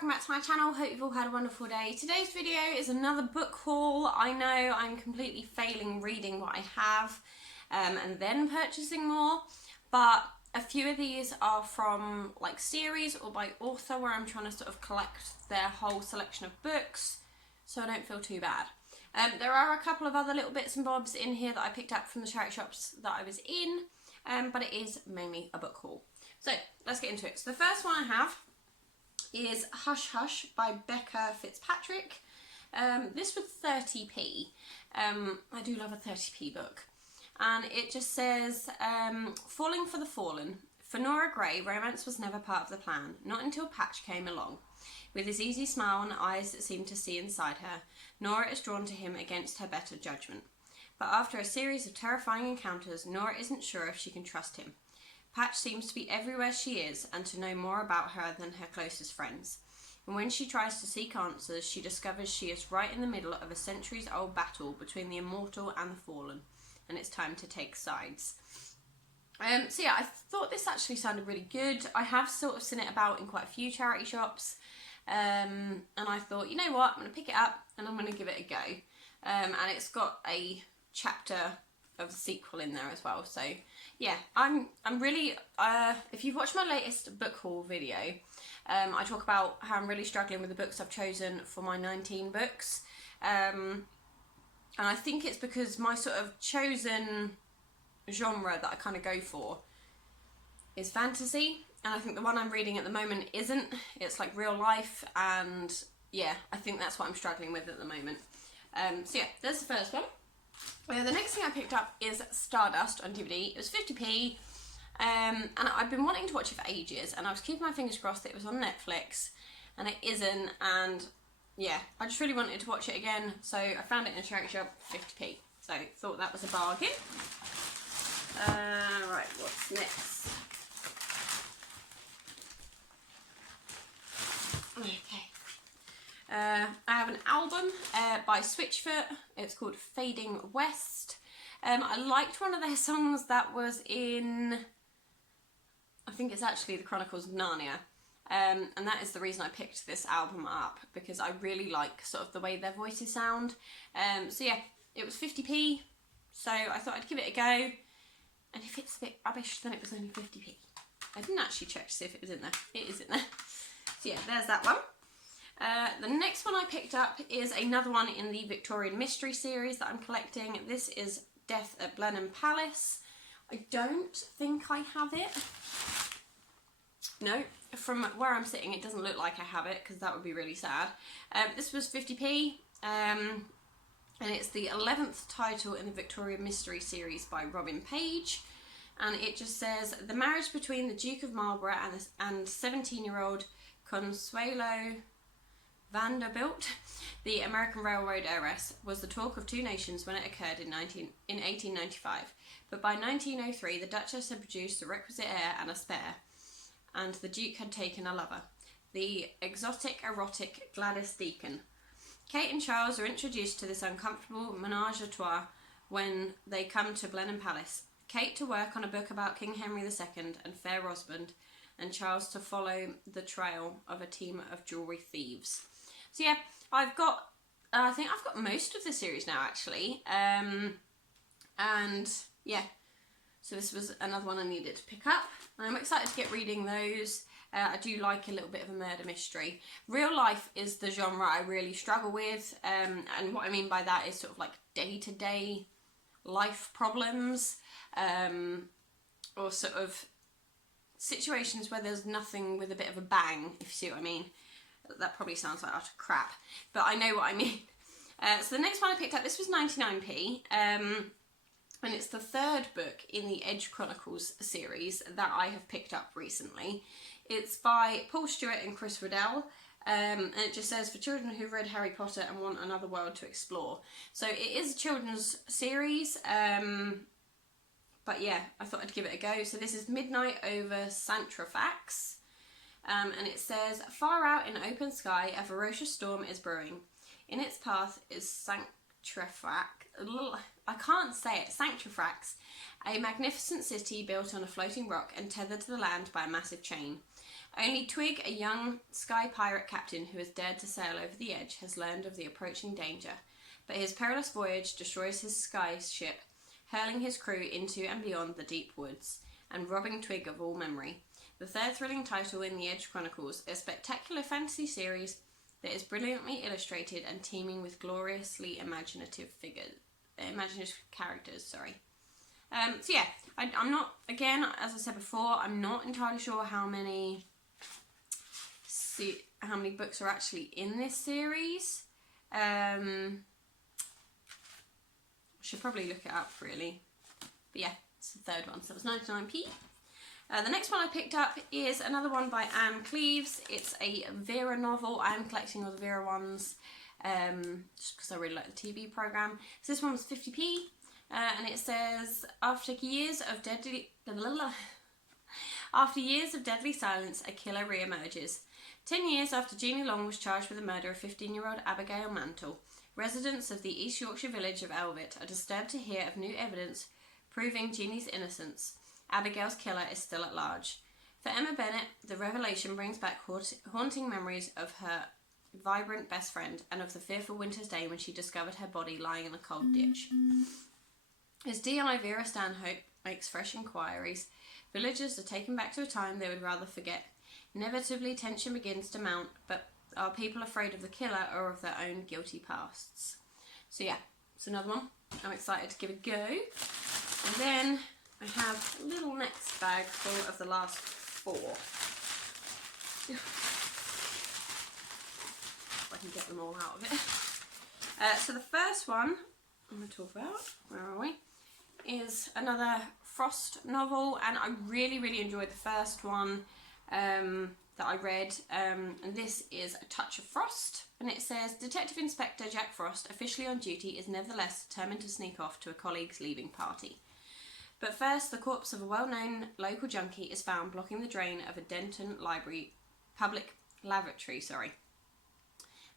welcome back to my channel. Hope you've all had a wonderful day. Today's video is another book haul. I know I'm completely failing reading what I have and then purchasing more, but a few of these are from like series or by author where I'm trying to sort of collect their whole selection of books so I don't feel too bad. There are a couple of other little bits and bobs in here that I picked up from the charity shops that I was in, but it is mainly a book haul. So let's get into it. So the first one I have is Hush Hush by Becca Fitzpatrick. This was 30p. I do love a 30p book. And it just says, Falling for the Fallen. For Nora Gray, romance was never part of the plan, not until Patch came along. With his easy smile and eyes that seem to see inside her, Nora is drawn to him against her better judgment. But after a series of terrifying encounters, Nora isn't sure if she can trust him. Patch seems to be everywhere she is and to know more about her than her closest friends. And when she tries to seek answers, she discovers she is right in the middle of a centuries-old battle between the immortal and the fallen. And it's time to take sides. So yeah, I thought this actually sounded really good. I have sort of seen it about in quite a few charity shops. And I thought, you know what, I'm going to pick it up and I'm going to give it a go. And it's got a chapter of the sequel in there as well. So yeah, I'm really, if you've watched my latest book haul video, I talk about how I'm really struggling with the books I've chosen for my 19 books. And I think it's because my sort of chosen genre that I kind of go for is fantasy. And I think the one I'm reading at the moment isn't. It's like real life. And yeah, I think that's what I'm struggling with at the moment. So yeah, there's the first one. The next thing I picked up is Stardust on DVD. It was 50p. And I've been wanting to watch it for ages. And I was keeping my fingers crossed that it was on Netflix. And it isn't. And yeah, I just really wanted to watch it again, so I found it in a charity shop, 50p. So thought that was a bargain. Right, what's next? Okay. I have an album by Switchfoot. It's called Fading West. I liked one of their songs that was in, I think it's actually the Chronicles of Narnia. And that is the reason I picked this album up, because I really like sort of the way their voices sound. So yeah, it was 50p, so I thought I'd give it a go. And if it's a bit rubbish, then it was only 50p. I didn't actually check to see if it was in there. It is in there. So yeah, there's that one. The next one I picked up is another one in the Victorian Mystery series that I'm collecting. This is Death at Blenheim Palace. I don't think I have it. No, from where I'm sitting it doesn't look like I have it, because that would be really sad. This was 50p, and it's the 11th title in the Victorian Mystery series by Robin Page, and it just says, the marriage between the Duke of Marlborough and 17-year-old Consuelo Vanderbilt, the American Railroad heiress, was the talk of two nations when it occurred in 1895, but by 1903 the Duchess had produced the requisite heir and a spare, and the Duke had taken a lover, the exotic, erotic Gladys Deacon. Kate and Charles are introduced to this uncomfortable menage a trois when they come to Blenheim Palace. Kate to work on a book about King Henry II and Fair Rosalind, and Charles to follow the trail of a team of jewellery thieves. So yeah, I've got, I think I've got most of the series now actually, and yeah. So this was another one I needed to pick up. I'm excited to get reading those. I do like a little bit of a murder mystery. Real life is the genre I really struggle with. And what I mean by that is sort of like day-to-day life problems. Or sort of situations where there's nothing with a bit of a bang, if you see what I mean. That probably sounds like utter crap, but I know what I mean. So the next one I picked up, this was 99p. And it's the third book in the Edge Chronicles series that I have picked up recently. It's by Paul Stewart and Chris Riddell, and it just says, for children who've read Harry Potter and want another world to explore. So it is a children's series, but yeah, I thought I'd give it a go. So this is Midnight over Sanctrofax, and it says, far out in open sky, a ferocious storm is brewing. In its path is Sanctrofax, I can't say it, Sanctifrax, a magnificent city built on a floating rock and tethered to the land by a massive chain. Only Twig, a young sky pirate captain who has dared to sail over the edge, has learned of the approaching danger, but his perilous voyage destroys his sky ship, hurling his crew into and beyond the deep woods, and robbing Twig of all memory. The third thrilling title in the Edge Chronicles, a spectacular fantasy series that is brilliantly illustrated and teeming with gloriously imaginative characters. So yeah, I'm not, again, as I said before, I'm not entirely sure how many books are actually in this series. Should probably look it up, really. But yeah, it's the third one, so it was 99p. The next one I picked up is another one by Anne Cleeves. It's a Vera novel. I am collecting all the Vera ones just because I really like the TV programme. So this one was 50p, and it says, after years of deadly silence, a killer re-emerges. 10 years after Jeannie Long was charged with the murder of 15-year-old Abigail Mantle, residents of the East Yorkshire village of Elvit are disturbed to hear of new evidence proving Jeannie's innocence. Abigail's killer is still at large. For Emma Bennett, the revelation brings back haunting memories of her vibrant best friend and of the fearful winter's day when she discovered her body lying in a cold ditch. As DI Vera Stanhope makes fresh inquiries, villagers are taken back to a time they would rather forget. Inevitably, tension begins to mount, but are people afraid of the killer or of their own guilty pasts? So yeah, it's another one. I'm excited to give it a go. And then I have a little next bag full of the last 4. If I can get them all out of it. So the first one I'm going to talk about, where are we, is another Frost novel, and I really, really enjoyed the first one that I read, and this is A Touch of Frost, and it says, Detective Inspector Jack Frost, officially on duty, is nevertheless determined to sneak off to a colleague's leaving party. But first, the corpse of a well-known local junkie is found blocking the drain of a Denton public lavatory.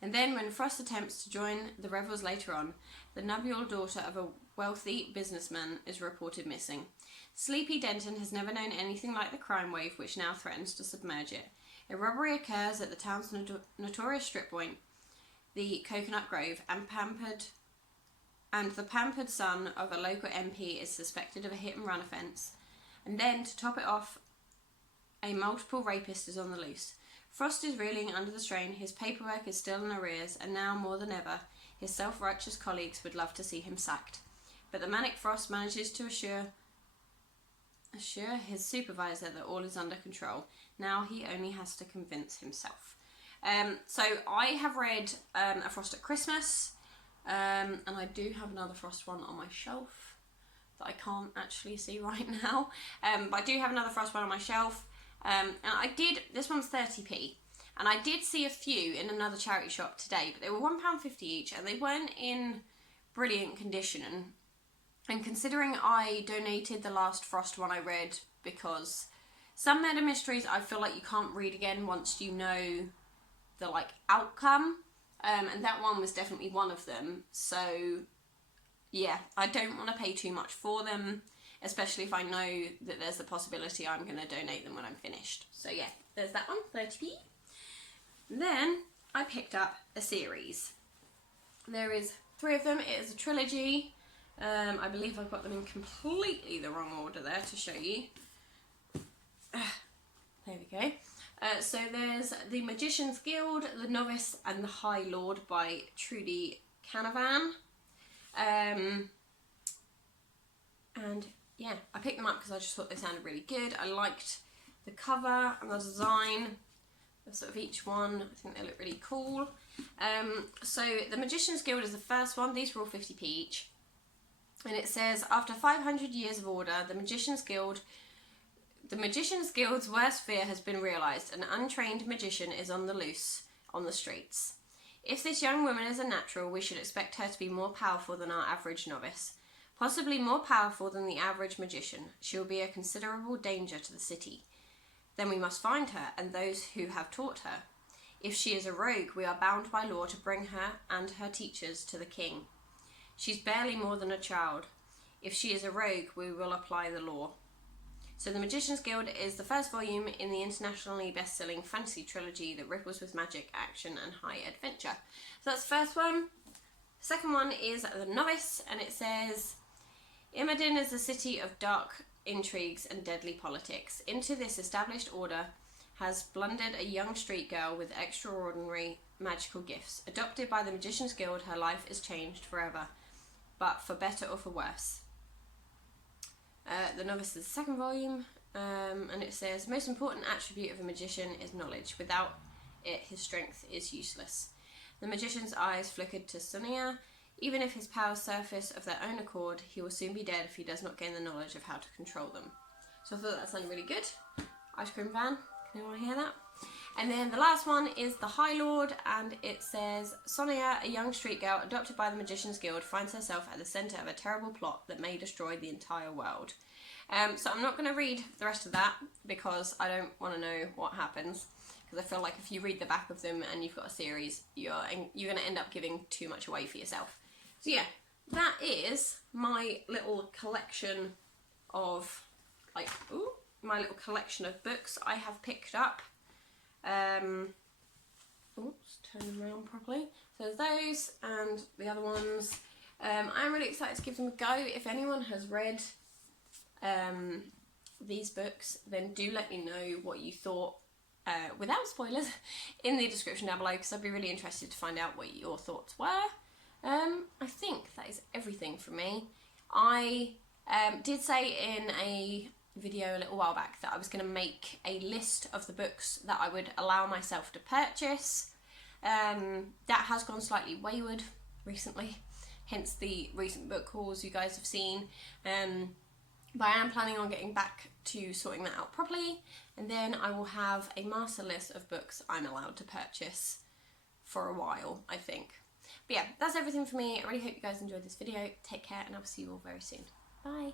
And then, when Frost attempts to join the revels later on, the nubile daughter of a wealthy businessman is reported missing. Sleepy Denton has never known anything like the crime wave which now threatens to submerge it. A robbery occurs at the town's notorious strip point, the Coconut Grove, and the pampered son of a local MP is suspected of a hit-and-run offence. And then, to top it off, a multiple rapist is on the loose. Frost is reeling under the strain, his paperwork is still in arrears, and now, more than ever, his self-righteous colleagues would love to see him sacked. But the manic Frost manages to assure his supervisor that all is under control. Now he only has to convince himself. So I have read A Frost at Christmas, and I do have another Frost one on my shelf that I can't actually see right now. But I do have another Frost one on my shelf. And this one's 30p. And I did see a few in another charity shop today, but they were £1.50 each, and they weren't in brilliant condition. And considering I donated the last Frost one I read, because some murder mysteries I feel like you can't read again once you know the outcome, and that one was definitely one of them. So yeah, I don't want to pay too much for them, especially if I know that there's the possibility I'm going to donate them when I'm finished. So yeah, there's that one, 30p. Then I picked up a series. There is 3 of them. It is a trilogy. I believe I've got them in completely the wrong order there to show you. There we go. So there's The Magician's Guild, The Novice and the High Lord by Trudy Canavan. And yeah, I picked them up because I just thought they sounded really good. I liked the cover and the design of sort of each one. I think they look really cool. So The Magician's Guild is the first one. These were all 50p each. And it says, after 500 years of order, the Magician's Guild's worst fear has been realised. An untrained magician is on the loose on the streets. If this young woman is a natural, we should expect her to be more powerful than our average novice. Possibly more powerful than the average magician. She will be a considerable danger to the city. Then we must find her and those who have taught her. If she is a rogue, we are bound by law to bring her and her teachers to the king. She's barely more than a child. If she is a rogue, we will apply the law. So The Magician's Guild is the first volume in the internationally best-selling fantasy trilogy that ripples with magic, action, and high adventure. So that's the first one. Second one is The Novice, and it says, Imogen is a city of dark intrigues and deadly politics. Into this established order has blundered a young street girl with extraordinary magical gifts. Adopted by the Magician's Guild, her life is changed forever, but for better or for worse. The Novice is the second volume, and it says, most important attribute of a magician is knowledge. Without it, his strength is useless. The magician's eyes flickered to Sonia. Even if his powers surface of their own accord, he will soon be dead if he does not gain the knowledge of how to control them. So I thought that sounded really good. Ice cream van, can anyone hear that? And then the last one is The High Lord, and it says, Sonia, a young street girl adopted by the Magician's Guild, finds herself at the centre of a terrible plot that may destroy the entire world. So I'm not going to read the rest of that because I don't want to know what happens, because I feel like if you read the back of them and you've got a series, you're going to end up giving too much away for yourself. So yeah, that is my little collection of, my little collection of books I have picked up. Let's turn them around properly. So there's those and the other ones. I'm really excited to give them a go. If anyone has read these books, then do let me know what you thought, without spoilers, in the description down below, because I'd be really interested to find out what your thoughts were. I think that is everything from me. I did say in a video a little while back that I was going to make a list of the books that I would allow myself to purchase. That has gone slightly wayward recently, hence the recent book hauls you guys have seen. But I am planning on getting back to sorting that out properly, and then I will have a master list of books I'm allowed to purchase for a while, I think. But yeah, that's everything for me. I really hope you guys enjoyed this video. Take care, and I'll see you all very soon. Bye!